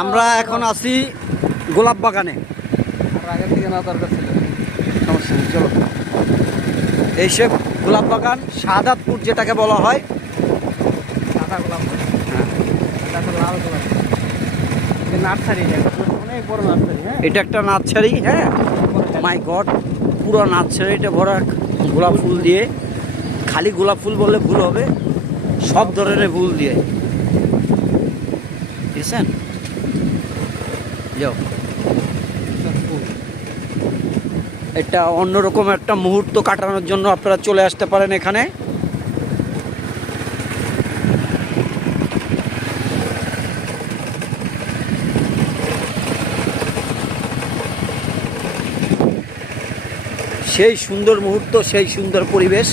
আমরা এখন আছি গোলাপ বাগানে। আগের দিকে না দরকার ছিল, সমস্যা নেই, চলো। এইসব গোলাপ বাগান শাহাদাতপুর যেটাকে বলা হয়। সাদা গোলাপ, তারপর লাল গোলাপ, নার্সারি, অনেক বড় নার্সারি। হ্যাঁ, এটা একটা নার্সারি। হ্যাঁ, মাই গড, পুরো নার্সারিটা ভরা গোলাপ ফুল দিয়ে। খালি গোলাপ ফুল বললে ভুল হবে, সব ধরনের ফুল দিয়ে। বুঝছেন? যাও, এটা অন্যরকম একটা মুহূর্ত কাটানোর জন্য আপনারা চলে আসতে পারেন এখানে। সেই সুন্দর মুহূর্ত, সেই সুন্দর পরিবেশ।